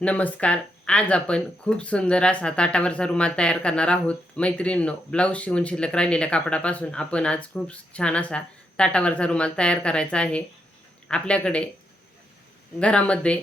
नमस्कार. आज आपण खूप सुंदर असा ताटावरचा रुमाल तयार करणार आहोत. मैत्रिणींनो ब्लाऊज शिवून शिल्लक राहिलेल्या कापडापासून आपण आज खूप छान असा ताटावरचा रुमाल तयार करायचा आहे. आपल्याकडे घरामध्ये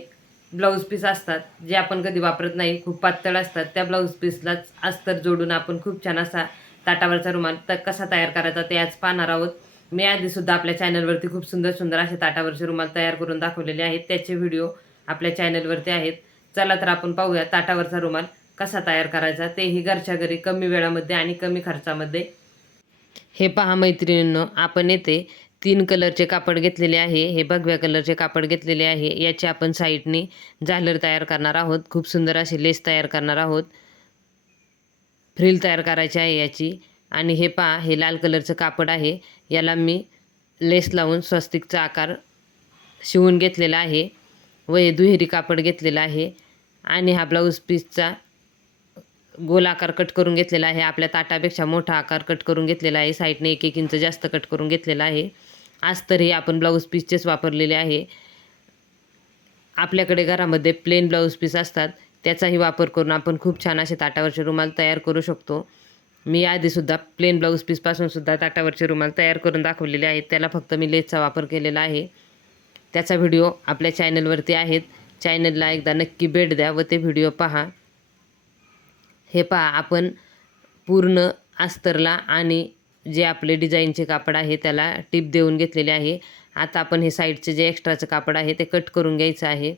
ब्लाऊज पीस असतात जे आपण कधी वापरत नाही. खूप पातळ असतात. त्या ब्लाऊज पीसलाच अस्तर जोडून आपण खूप छान असा ताटावरचा रुमाल त कसा तयार करायचा ते आज पाहणार आहोत. मी आधीसुद्धा आपल्या चॅनलवरती खूप सुंदर सुंदर असे ताटावरचे रुमाल तयार करून दाखवलेले आहेत. त्याचे व्हिडिओ आपल्या चॅनलवरती आहेत. चला तर आपण पाहूया ताटावरचा रुमाल कसा तयार करायचा? तेही घरच्या घरी कमी वेळामध्ये आणि कमी खर्चामध्ये. हे पहा मैत्रिणींनो आपण येथे तीन कलरचे कापड घेतलेले आहे. हे भगव्या कलरचे कापड घेतलेले आहे. याची आपण साईडने झालर तयार करणार आहोत. खूप सुंदर अशी लेस तयार करणार आहोत. फ्रिल तयार करायची आहे याची. आणि हे पहा हे लाल कलरचं कापड आहे. याला मी लेस लावून स्वस्तिकचा आकार शिवून घेतलेला आहे. व हे दुहेरी कापड घेतलेलं आहे. आणि हा ब्लाऊज पीसचा गोल आकार कट करून घेतलेला आहे. आपल्या ताटापेक्षा मोठा आकार कट करून घेतलेला आहे. साईडने एक एक इंच जास्त कट करून घेतलेला आहे. आज तर हे आपण ब्लाऊज पीसचेच वापरलेले आहे. आपल्याकडे घरामध्ये प्लेन ब्लाऊज पीस असतात. त्याचाही वापर करून आपण खूप छान असे ताटावरचे रुमाल तयार करू शकतो. मी आधीसुद्धा प्लेन ब्लाऊज पीसपासूनसुद्धा ताटावरचे रुमाल तयार करून दाखवलेले आहेत. त्याला फक्त मी लेसचा वापर केलेला आहे. त्याचा व्हिडिओ आपल्या चॅनलवरती आहेत. चॅनलला एकदा नक्की भेट द्या व ते व्हिडिओ पहा. हे पहा आपण पूर्ण अस्तरला आणि जे आपले डिझाईनचे कापड आहे त्याला टिप देऊन घेतलेले आहे. आता आपण हे साईडचे जे एक्स्ट्राचं कापड आहे ते कट करून घ्यायचं आहे.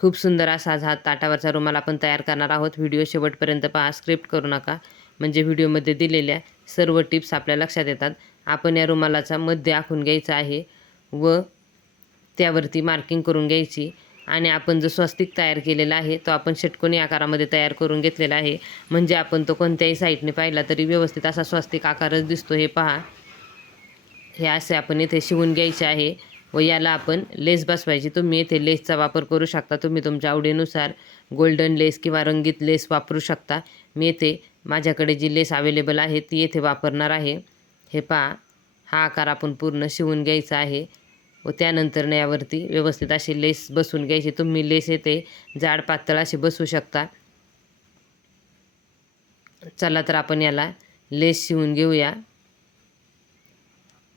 खूप सुंदर असा हा ताटावरचा रुमाल आपण तयार करणार आहोत. व्हिडिओ शेवटपर्यंत पहा स्क्रिप्ट करू नका. म्हणजे व्हिडिओमध्ये दिलेल्या सर्व टिप्स आपल्या लक्षात येतात. आपण या रुमालाचा मध्य आखून घ्यायचा आहे व त्यावरती मार्किंग करून घ्यायची. आणि आपण जो स्वस्तिक तयार केलेला आहे तो आपण षटकोनी आकारामध्ये तयार करून घेतलेला आहे. म्हणजे आपण तो कोणत्याही साईडने पाहिला तरी व्यवस्थित असा स्वस्तिक आकारच दिसतो. हे पहा. हे असे आपण इथे शिवून घ्यायचे आहे व याला आपण लेस बसवायची. तुम्ही येथे लेसचा वापर करू शकता. तुम्ही तुमच्या आवडीनुसार गोल्डन लेस किंवा रंगीत लेस वापरू शकता. मी येथे माझ्याकडे जी लेस अवेलेबल आहे ती येथे वापरणार आहे. हे पहा. हा आकार आपण पूर्ण शिवून घ्यायचा आहे. व त्यानंतर यावरती व्यवस्थित अशी लेस बसून घ्यायची. तुम्ही लेस येते जाड पातळ अशी बसवू शकता. चला तर आपण याला लेस शिवून घेऊया.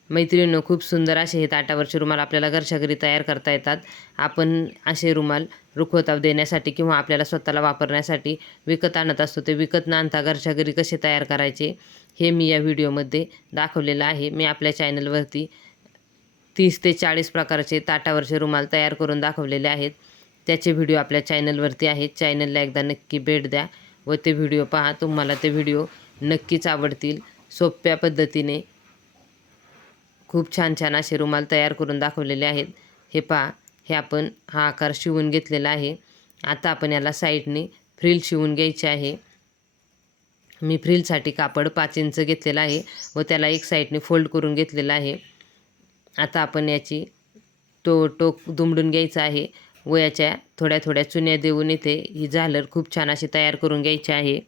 मैत्रिणीनं खूप सुंदर असे हे ताटावरचे रुमाल आपल्याला घरच्या घरी तयार करता येतात. आपण असे रुमाल रुखवताव देण्यासाठी किंवा आपल्याला स्वतःला वापरण्यासाठी विकत आणत असतो ते विकत न आणता घरच्या घरी कसे तयार करायचे हे मी या व्हिडिओमध्ये दाखवलेलं आहे. मी आपल्या चॅनलवरती तीस ते चाळीस प्रकारचे ताटावरचे रुमाल तयार करून दाखवलेले आहेत. त्याचे व्हिडिओ आपल्या चॅनलवरती आहेत. चॅनलला एकदा नक्की भेट द्या व ते व्हिडिओ पहा. तुम्हाला ते व्हिडिओ नक्कीच आवडतील. सोप्या पद्धतीने खूप छान छान असे रुमाल तयार करून दाखवलेले आहेत. हे पहा. हे आपण हा आकार शिवून घेतलेला आहे. आता आपण याला साईडने फ्रिल शिवून घ्यायची आहे. मी फ्रिलसाठी कापड पाच इंच घेतलेलं आहे व त्याला एक साईडने फोल्ड करून घेतलेला आहे. आता आपण याची तो टोक दुमडून घ्यायचा आहे. व याच्या थोड्या थोड्या चुन्या देऊन इथे ही झालर खूप छान अशी तयार करून घ्यायची आहे.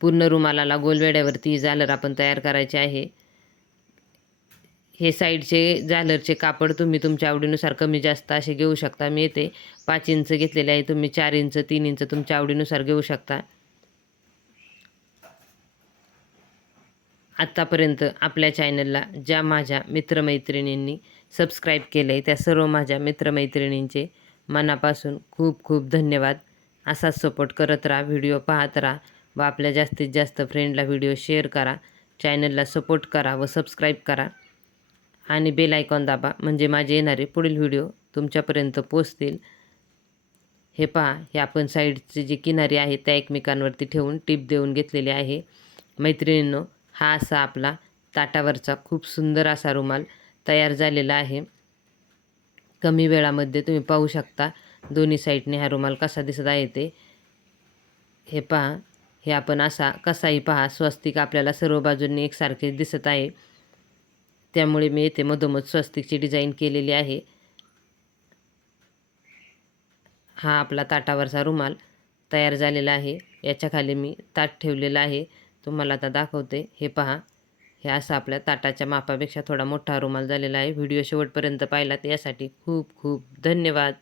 पूर्ण रुमालाला गोलवेड्यावरती ही झालर आपण तयार करायची आहे. हे साईडचे झालरचे कापड तुम्ही तुमच्या आवडीनुसार कमी जास्त असे घेऊ शकता. मी येते पाच इंच घेतलेले आहे. तुम्ही चार इंच तीन इंच तुमच्या आवडीनुसार घेऊ शकता. आत्तापर्यंत आपल्या चॅनलला ज्या माझ्या मित्रमैत्रिणींनी सबस्क्राईब केलं आहे त्या सर्व माझ्या मित्रमैत्रिणींचे मनापासून खूप खूप धन्यवाद. असाच सपोर्ट करत राहा व्हिडिओ पाहत राहा व आपल्या जास्तीत जास्त फ्रेंडला व्हिडिओ शेअर करा. चॅनलला सपोर्ट करा व सबस्क्राईब करा. आणि बेल आयकॉन दाबा म्हणजे माझे येणारे पुढील व्हिडिओ तुमच्यापर्यंत पोचतील हे पहा हे आपण साईडचे जे किनारी आहे त्या एकमेकांवरती ठेवून टीप देऊन घेतलेली आहे. मैत्रिणींनो हा असा आपला ताटावरचा खूप सुंदर असा रुमाल तयार झालेला आहे. कमी वेळामध्ये तुम्ही पाहू शकता दोन्ही साईडने हा रुमाल कसा दिसत आहे ते. हे पहा हे आपण असा कसाही पहा स्वस्तिक आपल्याला सर्व बाजूंनी एकसारखे दिसत आहे. त्यामुळे मी येथे मधोमध स्वस्तिकची डिझाईन केलेली आहे. हा आपला ताटावरचा रुमाल तयार झालेला आहे. याच्या खाली मी ताट ठेवलेला आहे. तुम्हाला आता दाखवते. हे पहा. हे असं आपल्या ताटाच्या मापापेक्षा थोडा मोठा रुमाल झालेला आहे. व्हिडिओ शेवटपर्यंत पाहिलात यासाठी खूप खूप धन्यवाद.